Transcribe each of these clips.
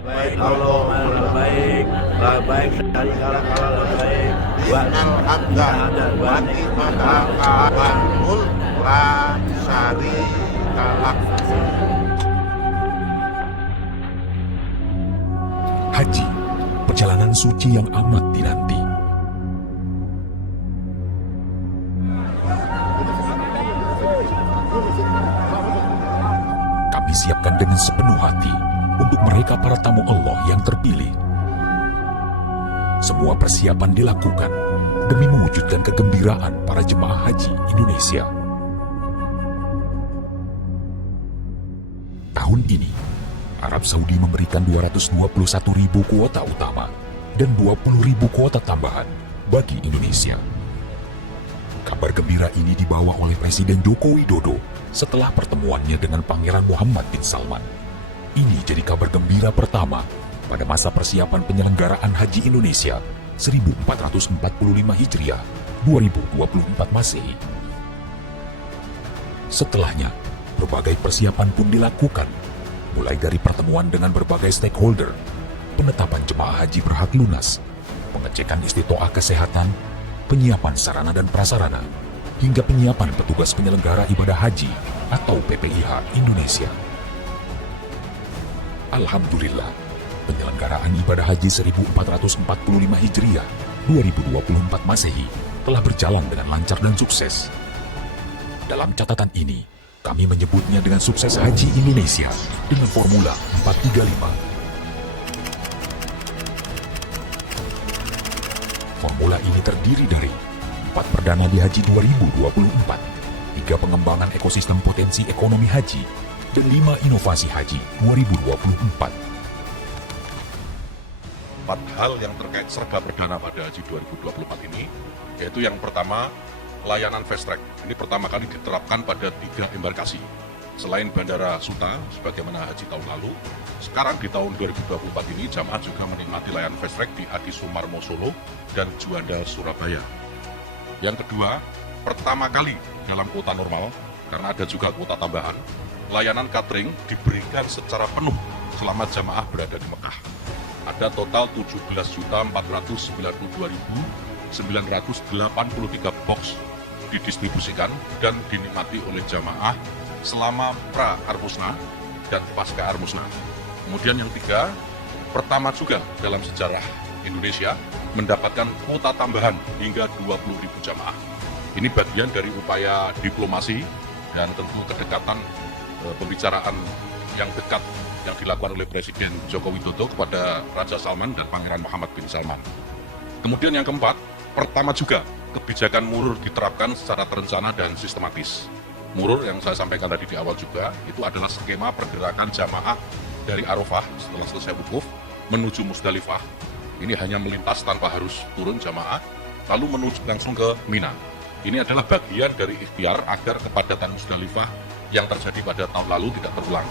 Baik, Allahumma baik, baik dari kala-kala baik. Innal hamda wa ni'mata wal mulk la syarika lak. Haji, perjalanan suci yang amat dinanti. Kami siapkan dengan sepenuh hati untuk mereka para tamu Allah yang terpilih. Semua persiapan dilakukan demi mewujudkan kegembiraan para jemaah haji Indonesia. Tahun ini, Arab Saudi memberikan 221.000 kuota utama dan 20.000 kuota tambahan bagi Indonesia. Kabar gembira ini dibawa oleh Presiden Joko Widodo setelah pertemuannya dengan Pangeran Muhammad bin Salman. Ini jadi kabar gembira pertama pada masa persiapan penyelenggaraan Haji Indonesia 1445 Hijriah 2024 Masehi. Setelahnya, berbagai persiapan pun dilakukan, mulai dari pertemuan dengan berbagai stakeholder, penetapan jemaah haji berhak lunas, pengecekan istitoah kesehatan, penyiapan sarana dan prasarana, hingga penyiapan petugas penyelenggara ibadah haji atau PPIH Indonesia. Alhamdulillah, penyelenggaraan ibadah haji 1445 Hijriah 2024 Masehi telah berjalan dengan lancar dan sukses. Dalam catatan ini, kami menyebutnya dengan sukses Haji Indonesia dengan formula 435. Formula ini terdiri dari 4 perdana di Haji 2024, 3 pengembangan ekosistem potensi ekonomi haji, dan 5 inovasi haji 2024. 4 hal yang terkait serba perdana pada Haji 2024 ini, yaitu yang pertama, layanan fast track. Ini pertama kali diterapkan pada 3 embarkasi. Selain Bandara Suta, sebagaimana haji tahun lalu, sekarang di tahun 2024 ini jamaah juga menikmati layanan fast track di Adi Sumarmo Solo dan Juanda Surabaya. Yang kedua, pertama kali dalam kuota normal, karena ada juga kuota tambahan, layanan catering diberikan secara penuh selama jamaah berada di Mekah. Ada total 17.042.983 box didistribusikan dan dinikmati oleh jamaah selama pra-Armusna dan pasca Armusna. Kemudian yang ketiga, pertama juga dalam sejarah Indonesia mendapatkan kuota tambahan hingga 20.000 jamaah. Ini bagian dari upaya diplomasi dan tentu kedekatan pembicaraan yang dekat yang dilakukan oleh Presiden Joko Widodo kepada Raja Salman dan Pangeran Muhammad bin Salman. Kemudian yang keempat, pertama juga kebijakan murur diterapkan secara terencana dan sistematis. Murur yang saya sampaikan tadi di awal juga, itu adalah skema pergerakan jamaah dari Arafah setelah selesai wukuf menuju Musdalifah. Ini hanya melintas tanpa harus turun jamaah, lalu menuju langsung ke Mina. Ini adalah bagian dari ikhtiar agar kepadatan Musdalifah yang terjadi pada tahun lalu tidak terulang.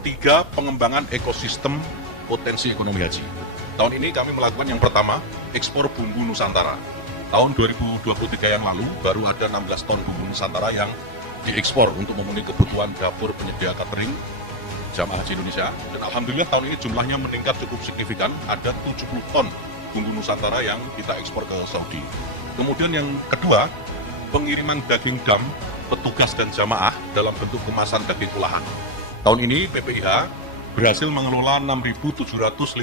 3, pengembangan ekosistem potensi ekonomi haji. Tahun ini kami melakukan yang pertama, ekspor bumbu Nusantara. Tahun 2023 yang lalu baru ada 16 ton bumbu Nusantara yang diekspor untuk memenuhi kebutuhan dapur penyedia catering jamaah haji Indonesia. Dan alhamdulillah tahun ini jumlahnya meningkat cukup signifikan, ada 70 ton bumbu Nusantara yang kita ekspor ke Saudi. Kemudian yang kedua, pengiriman daging dam petugas dan jamaah dalam bentuk kemasan daging olahan. Tahun ini PPIH berhasil mengelola 6.755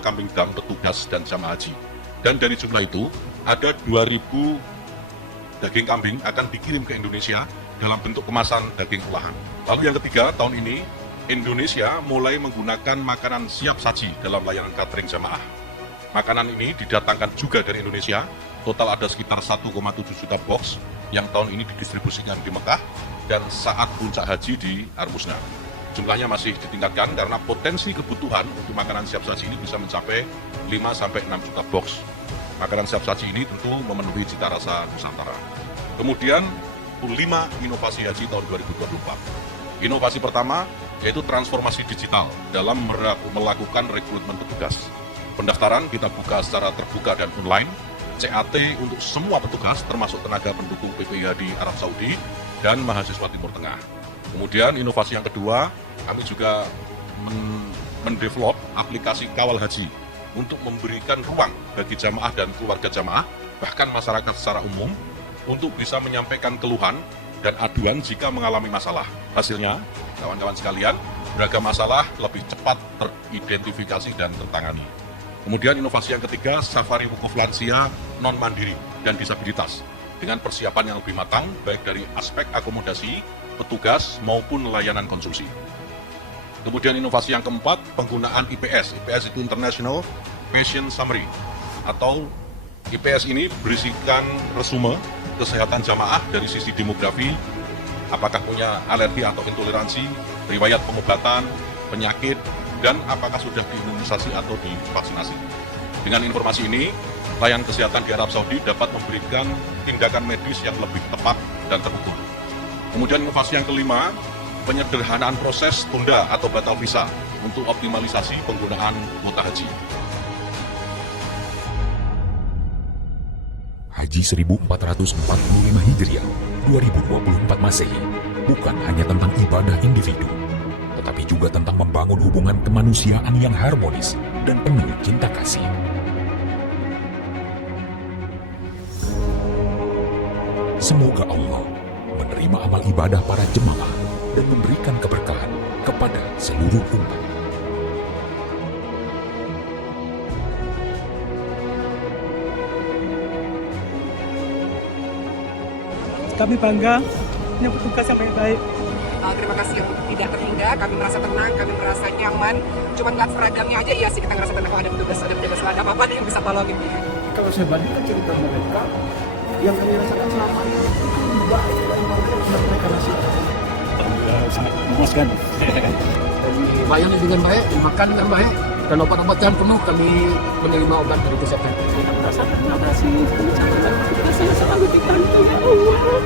kambing dam petugas dan jamaah haji. Dan dari jumlah itu, ada 2.000 daging kambing akan dikirim ke Indonesia dalam bentuk kemasan daging olahan. Lalu yang ketiga, tahun ini Indonesia mulai menggunakan makanan siap saji dalam layanan catering jamaah. Makanan ini didatangkan juga dari Indonesia, total ada sekitar 1,7 juta box yang tahun ini didistribusikan di Mekah dan saat puncak haji di Armusna. Jumlahnya masih ditingkatkan karena potensi kebutuhan untuk makanan siap saji ini bisa mencapai 5-6 juta box. Makanan siap saji ini tentu memenuhi cita rasa Nusantara. Kemudian 5 inovasi haji tahun 2024. Inovasi pertama yaitu transformasi digital dalam melakukan rekrutmen petugas. Pendaftaran kita buka secara terbuka dan online. CAT untuk semua petugas termasuk tenaga pendukung PPIH di Arab Saudi dan mahasiswa Timur Tengah. Kemudian inovasi yang kedua, kami juga mendevelop aplikasi Kawal Haji untuk memberikan ruang bagi jamaah dan keluarga jamaah, bahkan masyarakat secara umum, untuk bisa menyampaikan keluhan dan aduan jika mengalami masalah. Hasilnya, kawan-kawan sekalian, beragam masalah lebih cepat teridentifikasi dan tertangani. Kemudian inovasi yang ketiga, safari wukuf lansia non-mandiri dan disabilitas, dengan persiapan yang lebih matang, baik dari aspek akomodasi, petugas, maupun layanan konsumsi. Kemudian inovasi yang keempat, penggunaan IPS. IPS itu International Patient Summary, atau IPS ini berisikan resume kesehatan jamaah dari sisi demografi, apakah punya alergi atau intoleransi, riwayat pengobatan, penyakit, dan apakah sudah diimunisasi atau divaksinasi. Dengan informasi ini, layanan kesehatan di Arab Saudi dapat memberikan tindakan medis yang lebih tepat dan terukur. Kemudian inovasi yang kelima, penyederhanaan proses tunda atau batal visa untuk optimalisasi penggunaan kuota haji. Haji 1445 Hijriah 2024 Masehi bukan hanya tentang ibadah individu, tetapi juga tentang membangun hubungan kemanusiaan yang harmonis dan penuh cinta kasih. Semoga Allah menerima amal ibadah para jemaah dan memberikan keberkahan kepada seluruh umat. Kami bangga punya petugas yang baik-baik. Terima kasih yang tidak terhingga, kami merasa tenang, kami merasa nyaman. Cuman nggak seragamnya aja, iya sih kita ngerasa tenang kalau ada petugas ada apa-apa yang bisa tolongin. Kalau saya bandingkan cerita mereka, yang kami rasakan selama ini itu baik dan warga yang sudah mereka rasakan. Alhamdulillah sangat memuaskan. Dilayani dengan baik, dimakan dengan baik, dan obat-obatan penuh kami menerima obat dari kesehatan. Saya merasa terima kasih kebijakan kita, saya selalu dibantu ya Allah.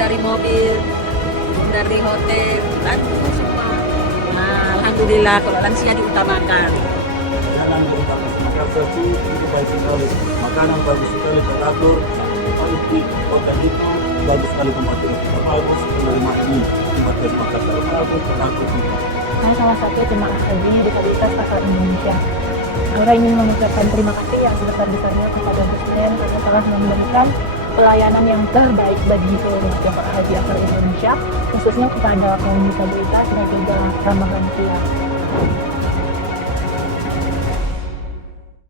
Dari mobil, dari hotel, bantu semua. Nah, alhamdulillah kalau lansia diutamakan. Jalan diutamakan, maka itu baik sekali. Makanan bagus sekali, teratur, quality, hotel itu bagus sekali tempatnya. Bagus menerima ini, tempatnya makan teratur, teratur. Saya salah satu jemaah haji disabilitas asal Indonesia. Saya ingin mengucapkan terima kasih yang sebesar-besarnya kepada Presiden karena telah memberikan pelayanan yang terbaik bagi seluruh jemaah haji asal Indonesia, khususnya kepada kaum disabilitas dan juga ramah lansia.